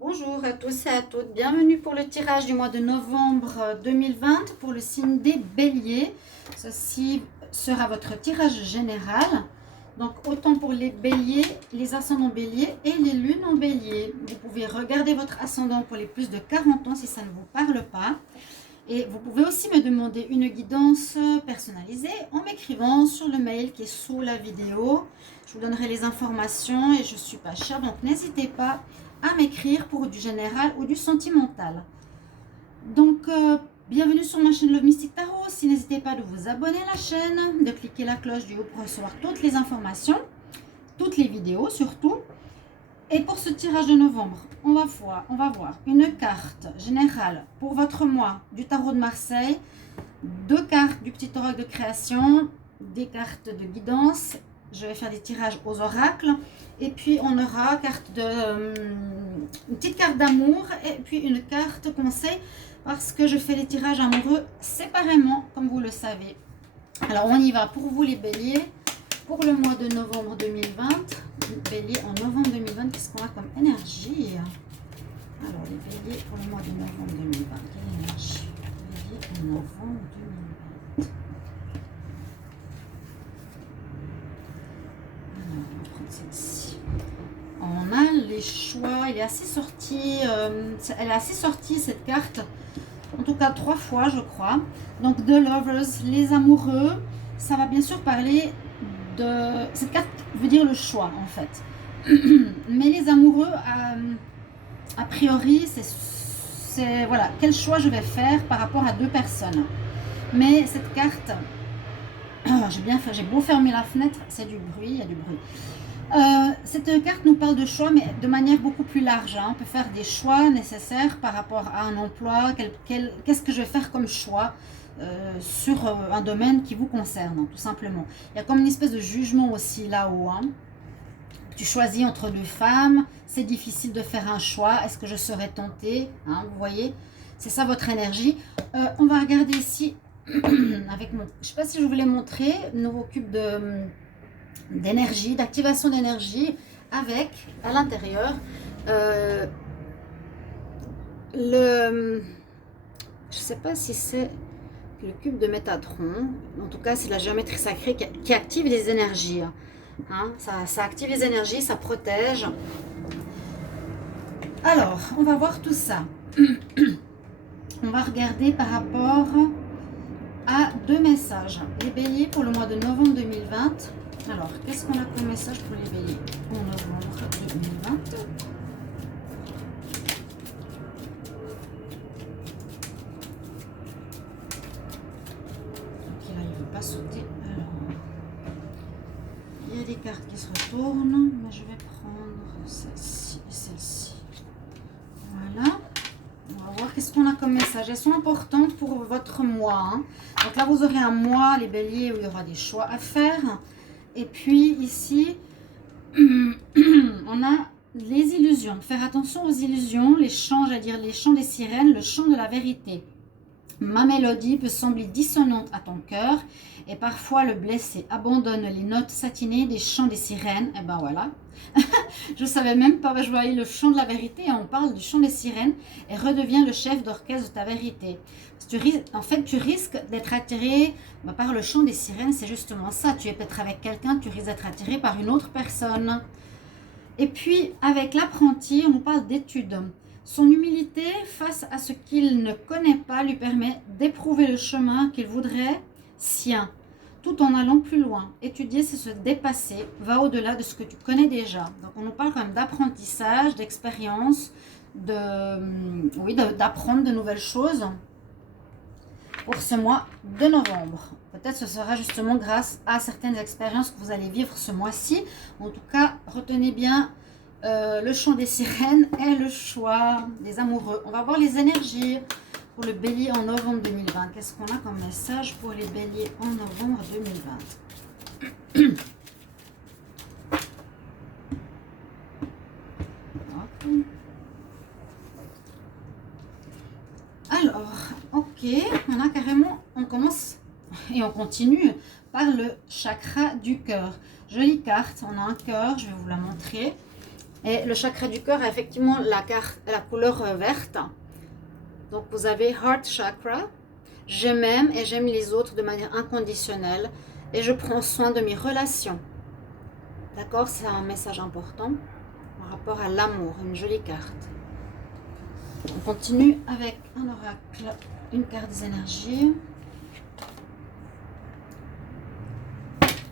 Bonjour à tous et à toutes, bienvenue pour le tirage du mois de novembre 2020 pour le signe des béliers. Ceci sera votre tirage général. Donc autant pour les béliers, les ascendants béliers et les lunes en bélier. Vous pouvez regarder votre ascendant pour les plus de 40 ans si ça ne vous parle pas. Et vous pouvez aussi me demander une guidance personnalisée en m'écrivant sur le mail qui est sous la vidéo. Je vous donnerai les informations et je ne suis pas chère, donc n'hésitez pas à m'écrire pour du général ou du sentimental. Donc, bienvenue sur ma chaîne Love Mystic Tarot. Si n'hésitez pas de vous abonner à la chaîne, de cliquer la cloche du haut pour recevoir toutes les informations, toutes les vidéos surtout. Et pour ce tirage de novembre, on va voir une carte générale pour votre mois du tarot de Marseille, 2 cartes du petit oracle de création, des cartes de guidance. Je vais faire des tirages aux oracles. Et puis on aura une petite carte d'amour et puis une carte conseil parce que je fais les tirages amoureux séparément comme vous le savez. Alors on y va pour vous les béliers pour le mois de novembre 2020. Bélier en novembre 2020, qu'est-ce qu'on a comme énergie? Alors les béliers pour le mois de novembre 2020, quelle énergie? Bélier en novembre 2020. Alors on va prendre celle-ci. On a les choix, elle est assez sortie cette carte, en tout cas 3 fois je crois. Donc The Lovers, les amoureux, ça va bien sûr parler de... Cette carte veut dire le choix en fait. Mais les amoureux, a priori, c'est voilà, quel choix je vais faire par rapport à 2 personnes. Mais cette carte, j'ai beau fermer la fenêtre, c'est du bruit, il y a du bruit. Cette carte nous parle de choix, mais de manière beaucoup plus large. On peut faire des choix nécessaires par rapport à un emploi. Qu'est-ce que je vais faire comme choix sur un domaine qui vous concerne, tout simplement. Il y a comme une espèce de jugement aussi là-haut. Tu choisis entre 2 femmes, c'est difficile de faire un choix. Est-ce que je serais tentée? Vous voyez, c'est ça votre énergie. On va regarder ici avec mon... Je ne sais pas si je voulais montrer nouveau cube d'énergie, d'activation d'énergie avec à l'intérieur je sais pas si c'est le cube de Métatron, en tout cas c'est la géométrie sacrée qui active les énergies, ça active les énergies, ça protège. Alors on va voir tout ça. On va regarder par rapport à 2 messages, les béliers pour le mois de novembre 2020. Alors, qu'est-ce qu'on a comme message pour les béliers en novembre 2020? Donc là, il ne veut pas sauter. Alors, il y a des cartes qui se retournent, mais je vais prendre celle-ci et celle-ci. Voilà. On va voir qu'est-ce qu'on a comme message. Elles sont importantes pour votre mois. Donc là, vous aurez un mois, les béliers, où il y aura des choix à faire. Et puis ici, on a les illusions. Faire attention aux illusions, les chants, j'allais dire les chants des sirènes, le chant de la vérité. Ma mélodie peut sembler dissonante à ton cœur et parfois le blesser. Abandonne les notes satinées des chants des sirènes. Et ben voilà. Je ne savais même pas, je voyais le chant de la vérité et on parle du chant des sirènes et redeviens le chef d'orchestre de ta vérité. En fait, tu risques d'être attiré par le chant des sirènes, c'est justement ça. Tu es peut-être avec quelqu'un, tu risques d'être attiré par une autre personne. Et puis, avec l'apprenti, on nous parle d'études. Son humilité face à ce qu'il ne connaît pas lui permet d'éprouver le chemin qu'il voudrait sien, tout en allant plus loin. Étudier, c'est se dépasser, va au-delà de ce que tu connais déjà. Donc, on nous parle quand même d'apprentissage, d'expérience, d'apprendre de nouvelles choses pour ce mois de novembre. Peut-être ce sera justement grâce à certaines expériences que vous allez vivre ce mois-ci. En tout cas, retenez bien le chant des sirènes et le choix des amoureux. On va voir les énergies pour le bélier en novembre 2020. Qu'est-ce qu'on a comme message pour les béliers en novembre 2020? Alors, ok, on commence et on continue par le chakra du cœur. Jolie carte, on a un cœur, je vais vous la montrer. Et le chakra du cœur a effectivement la couleur verte. Donc vous avez Heart Chakra. Je m'aime et j'aime les autres de manière inconditionnelle. Et je prends soin de mes relations. D'accord? C'est un message important par rapport à l'amour. Une jolie carte. On continue avec un oracle. Une carte des énergies.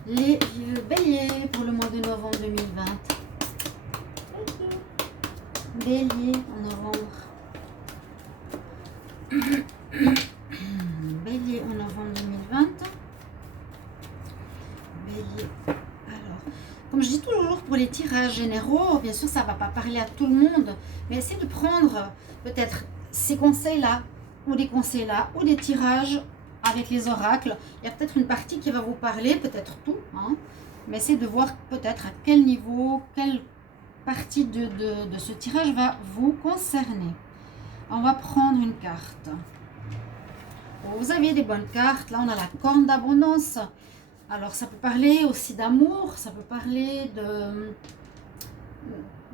Les béliers pour le mois de novembre 2020. Bélier en novembre. Bélier en novembre 2020. Bélier. Alors, comme je dis toujours pour les tirages généraux, bien sûr ça ne va pas parler à tout le monde, mais essayez de prendre peut-être ces conseils-là, ou des conseils-là, ou des tirages avec les oracles. Il y a peut-être une partie qui va vous parler, peut-être tout, hein, mais essayez de voir peut-être à quel niveau, quelle partie de ce tirage va vous concerner. On va prendre une carte. Vous aviez des bonnes cartes. Là, on a la corne d'abondance. Alors, ça peut parler aussi d'amour. Ça peut parler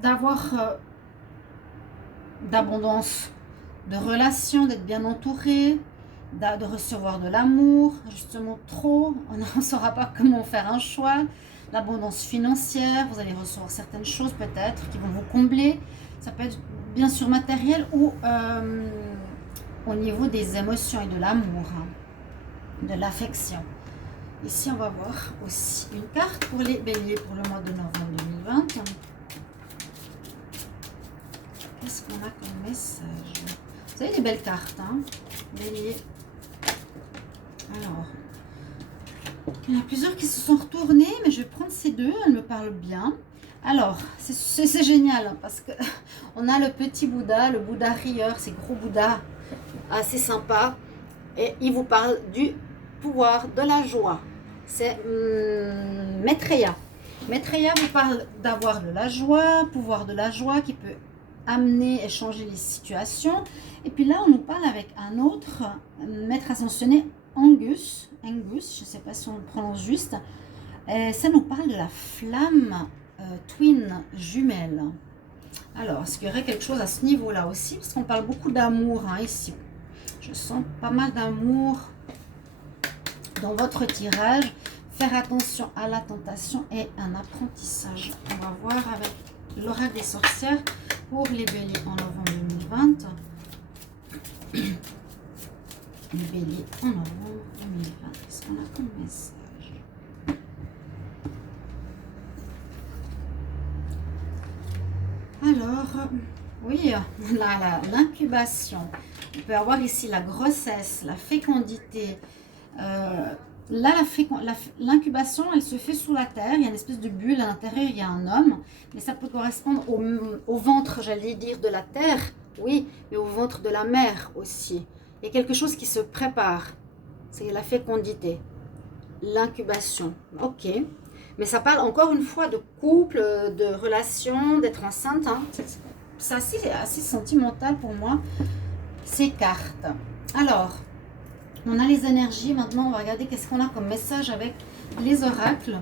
d'avoir d'abondance de relations, d'être bien entouré, de recevoir de l'amour. Justement, trop, on ne saura pas comment faire un choix. L'abondance financière, vous allez recevoir certaines choses peut-être qui vont vous combler. Ça peut être bien sûr matériel ou au niveau des émotions et de l'amour, hein, de l'affection. Ici, on va voir aussi une carte pour les béliers pour le mois de novembre 2020. Qu'est-ce qu'on a comme message? Vous avez des belles cartes, hein, bélier. Alors, il y en a plusieurs qui se sont retournées, mais je vais prendre ces deux, elles me parlent bien. Alors, c'est génial parce que on a le petit Bouddha, le Bouddha rieur, ces gros Bouddhas assez sympa, et il vous parle du pouvoir de la joie. C'est Maitreya. Maitreya vous parle d'avoir de la joie, pouvoir de la joie qui peut amener et changer les situations. Et puis là, on nous parle avec un autre maître ascensionné, Angus, je ne sais pas si on le prononce juste. Et ça nous parle de la flamme twin jumelle. Alors, est-ce qu'il y aurait quelque chose à ce niveau-là aussi? Parce qu'on parle beaucoup d'amour, hein, ici. Je sens pas mal d'amour dans votre tirage. Faire attention à la tentation et un apprentissage. On va voir avec l'oracle des sorcières pour les béliers en novembre 2020. Les béliers en novembre 2020. Qu'est-ce qu'on a comme message? Alors, oui, on a l'incubation. On peut avoir ici la grossesse, la fécondité. Là, l'incubation, elle se fait sous la terre. Il y a une espèce de bulle à l'intérieur, il y a un homme. Mais ça peut correspondre au ventre, j'allais dire, de la terre, oui, mais au ventre de la mer aussi. Il y a quelque chose qui se prépare. C'est la fécondité, l'incubation. Ok. Mais ça parle encore une fois de couple, de relation, d'être enceinte. Hein. C'est assez sentimental pour moi, ces cartes. Alors, on a les énergies. Maintenant, on va regarder qu'est-ce qu'on a comme message avec les oracles.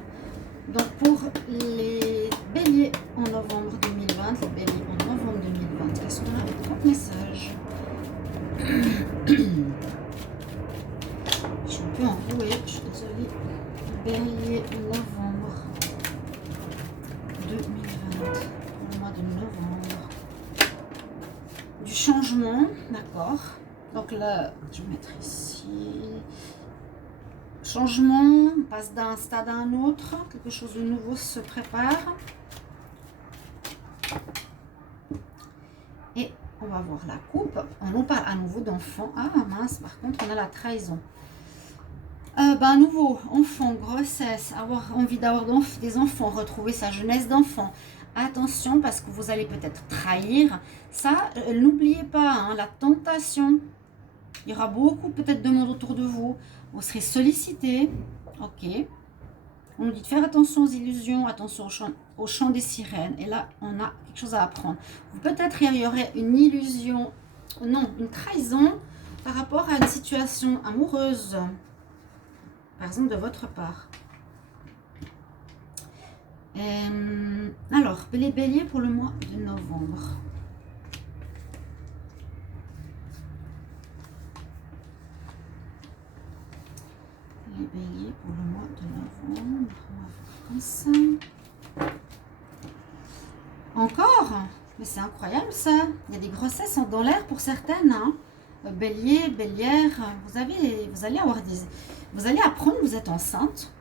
Donc, pour les béliers en novembre 2020, les béliers en novembre 2020, qu'est-ce qu'on a avec comme message? Je suis un peu enrouée, je suis désolée. Bélier novembre 2020, le mois de novembre. Du changement, d'accord. Donc là, je vais mettre ici. Changement, on passe d'un stade à un autre. Quelque chose de nouveau se prépare. Et on va voir la coupe. On nous parle à nouveau d'enfants. Ah mince, par contre, on a la trahison. Un nouveau enfant, grossesse, avoir envie d'avoir des enfants, retrouver sa jeunesse d'enfant. Attention parce que vous allez peut-être trahir. Ça, n'oubliez pas, hein, la tentation. Il y aura beaucoup peut-être de monde autour de vous. Vous serez sollicité. Ok. On nous dit de faire attention aux illusions, attention au chant des sirènes. Et là, on a quelque chose à apprendre. Peut-être il y aurait une illusion, non, une trahison par rapport à une situation amoureuse. Par exemple, de votre part. Alors, les béliers pour le mois de novembre. Les béliers pour le mois de novembre. On va faire comme ça. Encore? Mais c'est incroyable ça. Il y a des grossesses dans l'air pour certaines. Hein. Bélier, bélière, vous allez apprendre que vous êtes enceinte.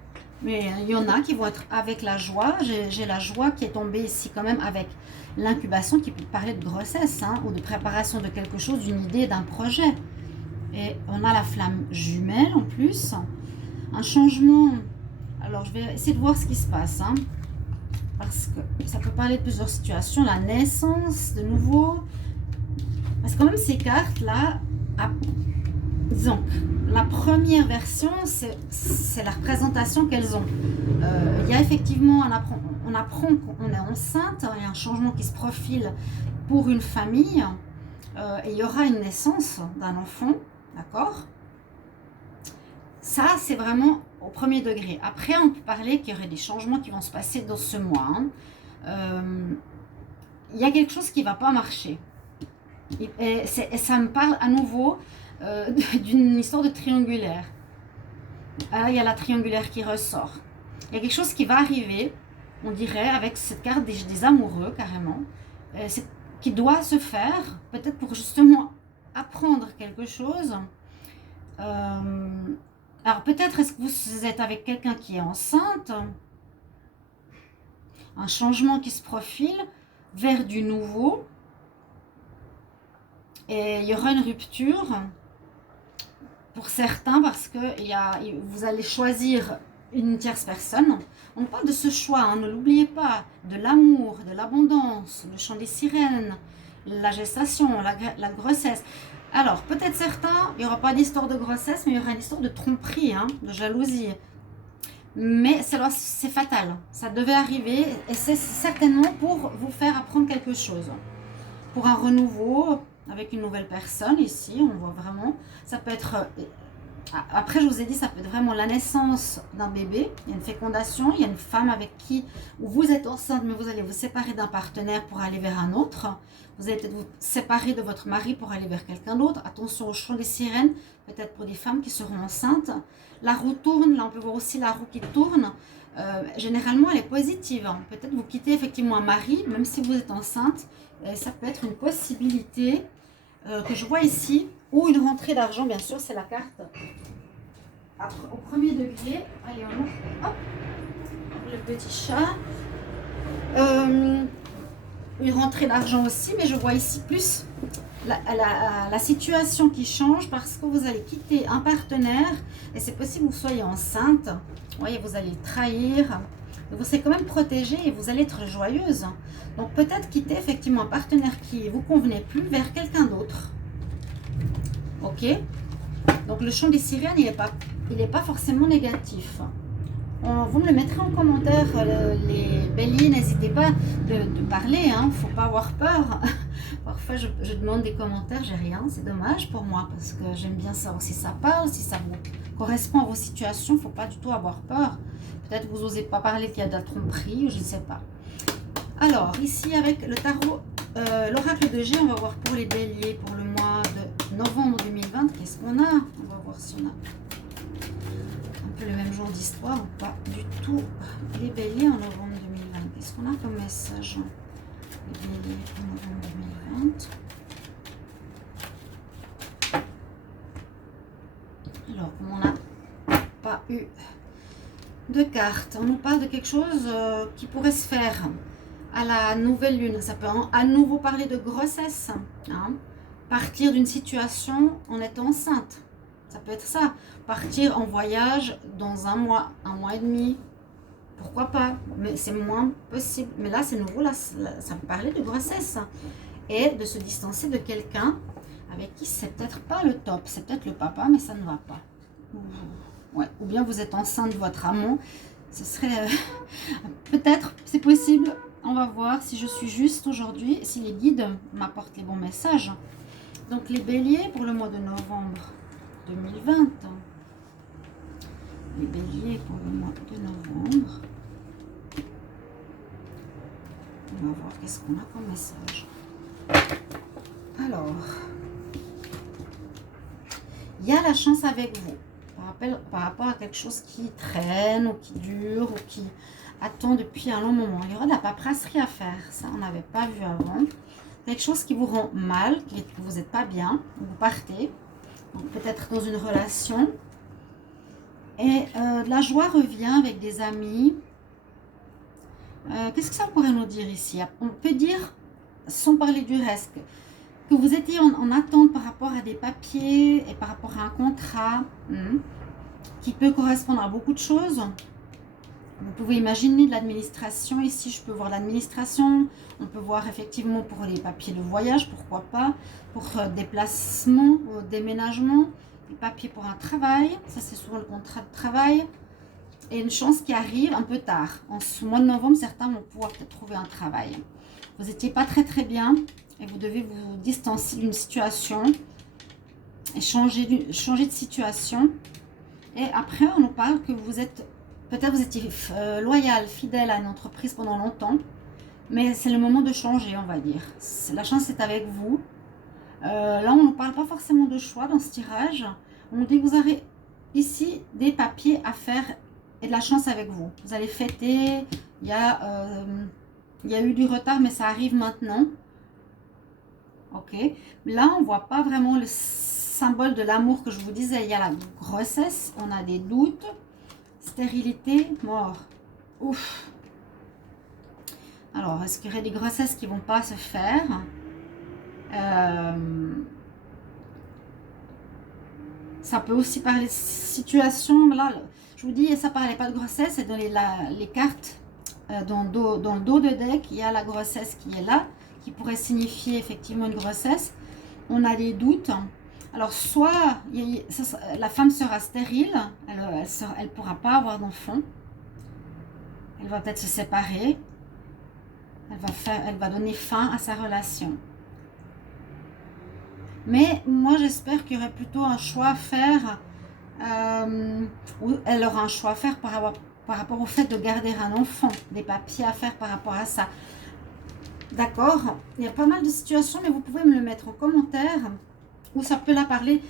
Mais il y en a qui vont être avec la joie. J'ai la joie qui est tombée ici quand même avec l'incubation qui peut parler de grossesse hein, ou de préparation de quelque chose, d'une idée, d'un projet. Et on a la flamme jumelle en plus. Un changement. Alors je vais essayer de voir ce qui se passe. Hein, parce que ça peut parler de plusieurs situations. La naissance de nouveau. Parce que quand même ces cartes-là, disons, la première version, c'est la représentation qu'elles ont. Il y a effectivement, on apprend qu'on est enceinte, il y a un changement qui se profile pour une famille, et il y aura une naissance d'un enfant, d'accord? Ça, c'est vraiment au premier degré. Après, on peut parler qu'il y aurait des changements qui vont se passer dans ce mois. Hein. Il y a quelque chose qui ne va pas marcher. Et ça me parle à nouveau d'une histoire de triangulaire. Il y a la triangulaire qui ressort. Il y a quelque chose qui va arriver, on dirait, avec cette carte des amoureux, carrément, qui doit se faire, peut-être pour justement apprendre quelque chose. Alors peut-être est-ce que vous êtes avec quelqu'un qui est enceinte, un changement qui se profile vers du nouveau, et il y aura une rupture pour certains parce que vous allez choisir une tierce personne. On parle de ce choix, hein, ne l'oubliez pas, de l'amour, de l'abondance, le chant des sirènes, la gestation, la grossesse. Alors, peut-être certains, il n'y aura pas d'histoire de grossesse, mais il y aura une histoire de tromperie, hein, de jalousie. Mais c'est fatal, ça devait arriver et c'est certainement pour vous faire apprendre quelque chose. Pour un renouveau avec une nouvelle personne, ici, on voit vraiment, ça peut être... Après, je vous ai dit, ça peut être vraiment la naissance d'un bébé, il y a une fécondation, il y a une femme avec qui, où vous êtes enceinte, mais vous allez vous séparer d'un partenaire pour aller vers un autre. Vous allez peut-être vous séparer de votre mari pour aller vers quelqu'un d'autre. Attention au chant des sirènes, peut-être pour des femmes qui seront enceintes. La roue tourne, là on peut voir aussi la roue qui tourne. Généralement, elle est positive. Hein. Peut-être vous quittez effectivement un mari, même si vous êtes enceinte. Ça peut être une possibilité que je vois ici. Ou une rentrée d'argent, bien sûr, c'est la carte au premier degré. Allez, on ouvre. Hop, le petit chat. Une rentrée d'argent aussi, mais je vois ici plus la situation qui change parce que vous allez quitter un partenaire et c'est possible que vous soyez enceinte. Vous voyez, vous allez trahir. Vous serez quand même protégée et vous allez être joyeuse. Donc peut-être quitter effectivement un partenaire qui ne vous convenait plus vers quelqu'un d'autre. Ok, donc le chant des sirènes, il n'est pas forcément négatif. Vous me le mettrez en commentaire, les béliers, n'hésitez pas de parler, il ne faut pas avoir peur. Parfois je demande des commentaires, j'ai rien, c'est dommage pour moi parce que j'aime bien savoir si ça parle, si ça vous correspond à vos situations, il ne faut pas du tout avoir peur. Peut-être que vous n'osez pas parler qu'il y a de la tromperie, ou je ne sais pas. Alors, ici avec le tarot, l'oracle de G, on va voir pour les béliers pour le mois de novembre 2020. Qu'est-ce qu'on a? On va voir si on a un peu le même genre d'histoire ou pas du tout. Les béliers en novembre 2020. Qu'est-ce qu'on a comme message? Les béliers en novembre 2020. Alors, comme on n'a pas eu de cartes, on nous parle de quelque chose qui pourrait se faire à la nouvelle lune. Ça peut à nouveau parler de grossesse, hein. Partir d'une situation en étant enceinte, ça peut être ça. Partir en voyage dans un mois et demi, pourquoi pas, mais c'est moins possible. Mais là c'est nouveau, là ça peut parler de grossesse et de se distancer de quelqu'un avec qui c'est peut-être pas le top, c'est peut-être le papa mais ça ne va pas. Ouais. Ou bien vous êtes enceinte de votre amant, ce serait peut-être, c'est possible. On va voir si je suis juste aujourd'hui, si les guides m'apportent les bons messages. Donc les béliers pour le mois de novembre 2020. Les béliers pour le mois de novembre On va voir qu'est-ce qu'on a comme message. Alors, il y a la chance avec vous par rapport à quelque chose qui traîne ou qui dure ou qui attend depuis un long moment. Il y aura de la paperasserie à faire, ça on n'avait pas vu avant. Quelque chose qui vous rend mal, que vous n'êtes pas bien, vous partez, peut-être dans une relation. Et la joie revient avec des amis. Qu'est-ce que ça pourrait nous dire ici? On peut dire, sans parler du reste, que vous étiez en attente par rapport à des papiers et par rapport à un contrat qui peut correspondre à beaucoup de choses. Vous pouvez imaginer de l'administration. Ici, je peux voir l'administration. On peut voir effectivement pour les papiers de voyage, pourquoi pas, pour déplacement, déménagement, les papiers pour un travail. Ça, c'est souvent le contrat de travail. Et une chance qui arrive un peu tard. En ce mois de novembre, certains vont pouvoir peut-être trouver un travail. Vous n'étiez pas très bien et vous devez vous distancer d'une situation et changer de situation. Et après, on nous parle que vous êtes, peut-être vous étiez loyal, fidèle à une entreprise pendant longtemps, mais c'est le moment de changer, on va dire. La chance est avec vous. Là, on ne parle pas forcément de choix dans ce tirage. On dit que vous aurez ici des papiers à faire et de la chance avec vous. Vous allez fêter. Il y a eu du retard, mais ça arrive maintenant. Ok. Là, on ne voit pas vraiment le symbole de l'amour que je vous disais. Il y a la grossesse, on a des doutes, stérilité, mort. Ouf. Alors, est-ce qu'il y aurait des grossesses qui ne vont pas se faire? Ça peut aussi parler de situation. Là, je vous dis, ça ne parlait pas de grossesse. Et dans les cartes, dans le dos de deck, il y a la grossesse qui est là, qui pourrait signifier effectivement une grossesse. On a des doutes. Alors, soit la femme sera stérile, elle ne pourra pas avoir d'enfant. Elle va peut-être se séparer. Elle va donner fin à sa relation. Mais moi, j'espère qu'il y aurait plutôt un choix à faire. Ou elle aura un choix à faire par rapport au fait de garder un enfant. Des papiers à faire par rapport à ça. D'accord? Il y a pas mal de situations, mais vous pouvez me le mettre en commentaire. Ou ça peut là parler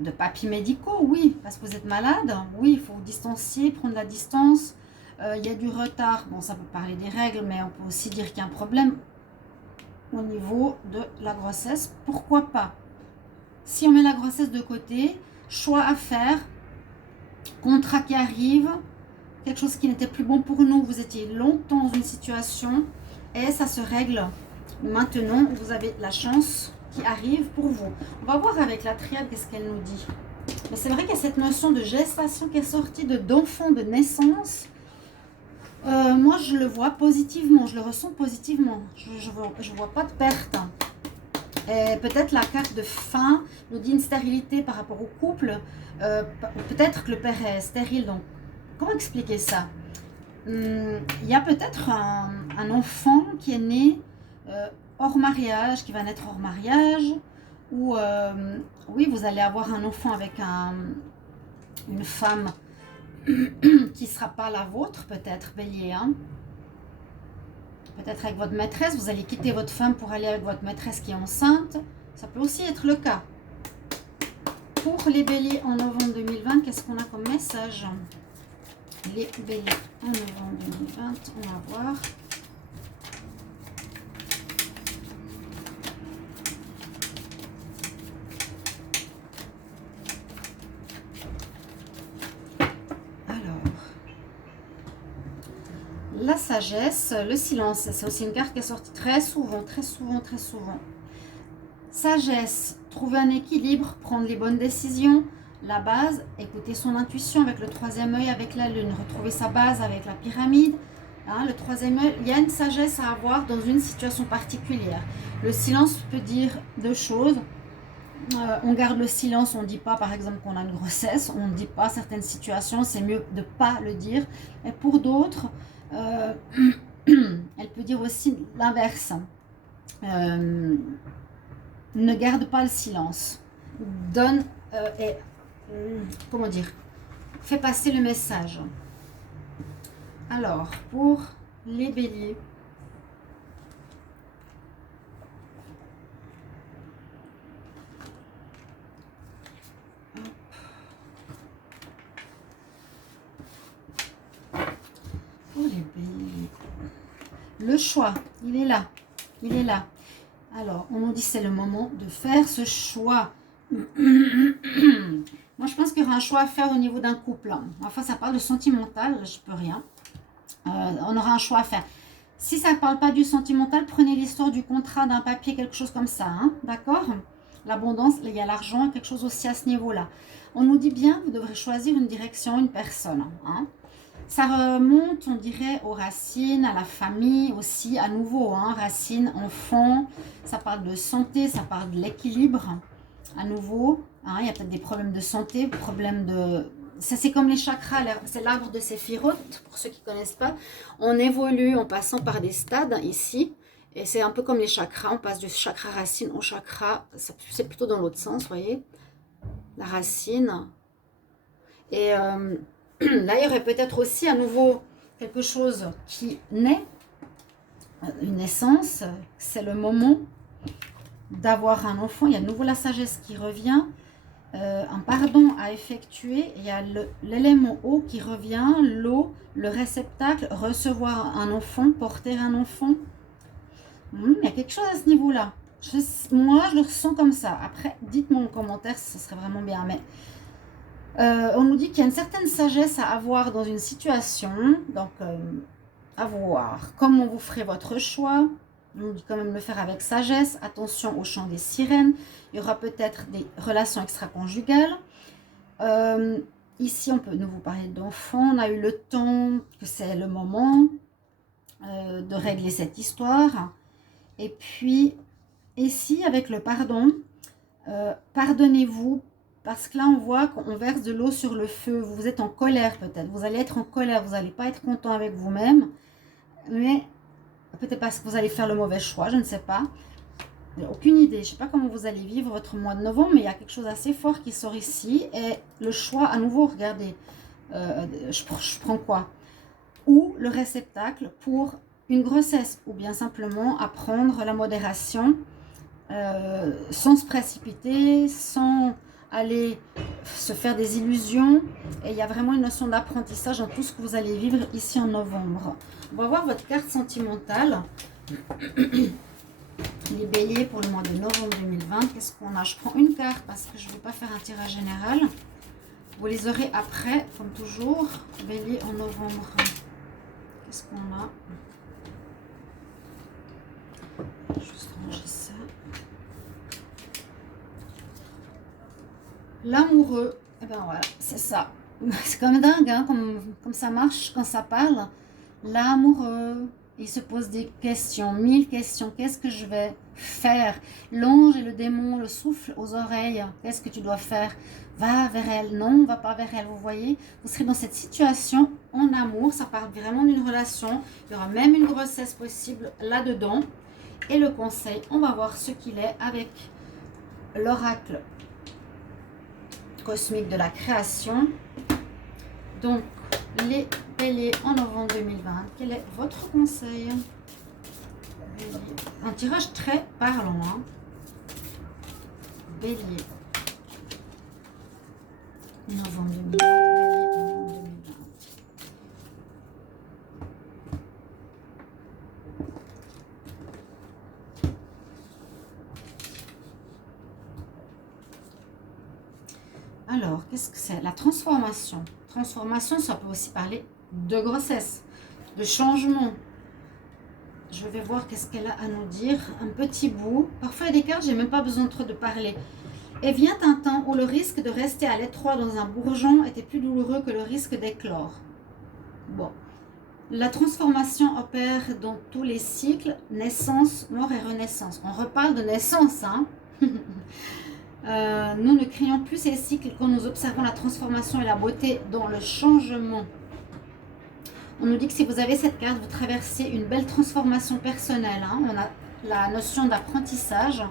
de papiers médicaux, oui, parce que vous êtes malade. Oui, il faut vous distancier, prendre la distance. Il y a du retard. Bon, ça peut parler des règles, mais on peut aussi dire qu'il y a un problème au niveau de la grossesse. Pourquoi pas? Si on met la grossesse de côté, choix à faire, contrat qui arrive, quelque chose qui n'était plus bon pour nous. Vous étiez longtemps dans une situation et ça se règle. Maintenant, vous avez la chance qui arrive pour vous. On va voir avec la triade qu'est-ce qu'elle nous dit. Mais c'est vrai qu'il y a cette notion de gestation qui est sortie d'enfant, de naissance. Moi, je le vois positivement, je le ressens positivement. Je vois pas de perte. Peut-être la carte de fin nous dit une stérilité par rapport au couple. Peut-être que le père est stérile. Donc, comment expliquer ça? Il y a peut-être un enfant qui est né hors mariage, qui va naître hors mariage. Ou, oui, vous allez avoir un enfant avec une femme qui ne sera pas la vôtre, peut-être, bélier. Hein? Peut-être avec votre maîtresse, vous allez quitter votre femme pour aller avec votre maîtresse qui est enceinte. Ça peut aussi être le cas. Pour les béliers en novembre 2020, qu'est-ce qu'on a comme message? Les béliers en novembre 2020, on va voir. La sagesse, le silence, c'est aussi une carte qui est sortie très souvent. Sagesse, trouver un équilibre, prendre les bonnes décisions. La base, écouter son intuition avec le troisième œil, avec la lune. Retrouver sa base avec la pyramide. Hein, le troisième œil, il y a une sagesse à avoir dans une situation particulière. Le silence peut dire deux choses. On garde le silence, on ne dit pas par exemple qu'on a une grossesse, on ne dit pas certaines situations, c'est mieux de ne pas le dire. Et pour d'autres, elle peut dire aussi l'inverse. Ne garde pas le silence. Donne comment dire, fais passer le message. Alors, pour les béliers, le choix, il est là. Il est là. Alors, on nous dit c'est le moment de faire ce choix. Moi, je pense qu'il y aura un choix à faire au niveau d'un couple. Enfin, ça parle de sentimental, je peux rien. On aura un choix à faire. Si ça ne parle pas du sentimental, prenez l'histoire du contrat, d'un papier, quelque chose comme ça. Hein, d'accord? L'abondance, il y a l'argent, quelque chose aussi à ce niveau-là. On nous dit bien, vous devrez choisir une direction, une personne. Hein. Ça remonte, on dirait, aux racines, à la famille aussi, à nouveau. Hein, racines, enfants, ça parle de santé, ça parle de l'équilibre. À nouveau, hein, il y a peut-être des problèmes de santé, problèmes de... Ça, c'est comme les chakras, c'est l'arbre de Séphiroth, pour ceux qui ne connaissent pas. On évolue en passant par des stades, ici. Et c'est un peu comme les chakras, on passe du chakra racine au chakra, c'est plutôt dans l'autre sens, vous voyez. La racine. Et là, il y aurait peut-être aussi à nouveau quelque chose qui naît, une naissance, c'est le moment d'avoir un enfant. Il y a de nouveau la sagesse qui revient, un pardon à effectuer. Il y a l'élément eau qui revient, l'eau, le réceptacle, recevoir un enfant, porter un enfant. Il y a quelque chose à ce niveau-là. Moi, je le ressens comme ça. Après, dites-moi en commentaire si ce serait vraiment bien. Mais on nous dit qu'il y a une certaine sagesse à avoir dans une situation. Donc, à voir comment vous ferez votre choix. On nous dit quand même le faire avec sagesse. Attention au chant des sirènes. Il y aura peut-être des relations extra-conjugales. Ici, on peut nous vous parler d'enfants. On a eu le temps, que c'est le moment de régler cette histoire. Et puis, ici, avec le pardon, pardonnez-vous. Parce que là, on voit qu'on verse de l'eau sur le feu. Vous êtes en colère peut-être. Vous allez être en colère. Vous n'allez pas être content avec vous-même. Mais peut-être parce que vous allez faire le mauvais choix. Je ne sais pas. Aucune idée. Je ne sais pas comment vous allez vivre votre mois de novembre. Mais il y a quelque chose d'assez fort qui sort ici. Et le choix, à nouveau, regardez. Je prends quoi? Ou le réceptacle pour une grossesse. Ou bien simplement apprendre la modération. Sans se précipiter. Sans... aller se faire des illusions. Et il y a vraiment une notion d'apprentissage dans tout ce que vous allez vivre ici en novembre. On va voir votre carte sentimentale. Les béliers pour le mois de novembre 2020. Qu'est-ce qu'on a? Je prends une carte parce que je ne vais pas faire un tirage général. Vous les aurez après, comme toujours. Bélier en novembre. Qu'est-ce qu'on a? Juste ranger ça. L'amoureux, et ben voilà, c'est ça. C'est comme dingue, hein, comme ça marche quand ça parle. L'amoureux, il se pose des questions, 1000 questions. Qu'est-ce que je vais faire? L'ange et le démon le soufflent aux oreilles. Qu'est-ce que tu dois faire? Va vers elle. Non, va pas vers elle. Vous voyez, vous serez dans cette situation en amour. Ça parle vraiment d'une relation. Il y aura même une grossesse possible là-dedans. Et le conseil, on va voir ce qu'il est avec l'oracle cosmique de la création. Donc, les béliers en novembre 2020, quel est votre conseil? Un tirage très parlant. Hein. Bélier. Novembre 2020. Bélier, novembre 2020. Alors, qu'est-ce que c'est? La transformation. Transformation, ça peut aussi parler de grossesse, de changement. Je vais voir qu'est-ce qu'elle a à nous dire. Un petit bout. Parfois, il y a des cartes, j'ai même pas besoin trop de parler. Et vient un temps où le risque de rester à l'étroit dans un bourgeon était plus douloureux que le risque d'éclore. Bon. La transformation opère dans tous les cycles, naissance, mort et renaissance. On reparle de naissance, hein. Nous ne crions plus ces cycles quand nous observons la transformation et la beauté dans le changement. On nous dit que si vous avez cette carte, vous traversez une belle transformation personnelle. Hein. On a la notion d'apprentissage.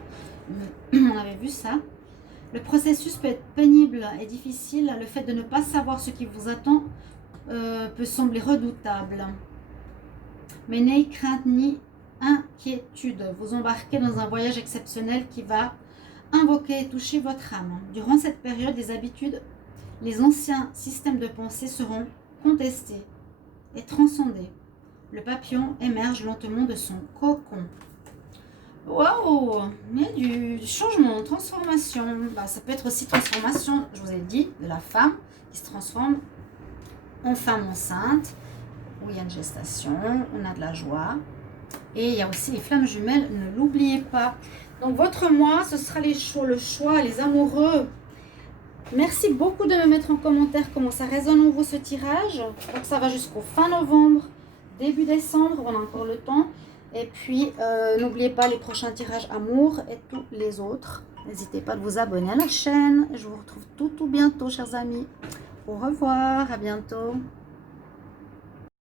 On avait vu ça. Le processus peut être pénible et difficile. Le fait de ne pas savoir ce qui vous attend peut sembler redoutable. Mais n'ayez crainte ni inquiétude. Vous embarquez dans un voyage exceptionnel qui va invoquer et toucher votre âme. Durant cette période, les habitudes, les anciens systèmes de pensée seront contestés et transcendés. le papillon émerge lentement de son cocon. Waouh! Il y a du changement, transformation. Bah, ça peut être aussi transformation, je vous ai dit, de la femme qui se transforme en femme enceinte, où il y a une gestation, on a de la joie. Et il y a aussi les flammes jumelles, ne l'oubliez pas. Donc votre mois, ce sera le choix, les amoureux. Merci beaucoup de me mettre en commentaire comment ça résonne en vous ce tirage. Donc ça va jusqu'au fin novembre, début décembre, on a encore le temps. Et puis n'oubliez pas les prochains tirages amour et tous les autres. N'hésitez pas de vous abonner à la chaîne. Je vous retrouve tout bientôt, chers amis. Au revoir, à bientôt.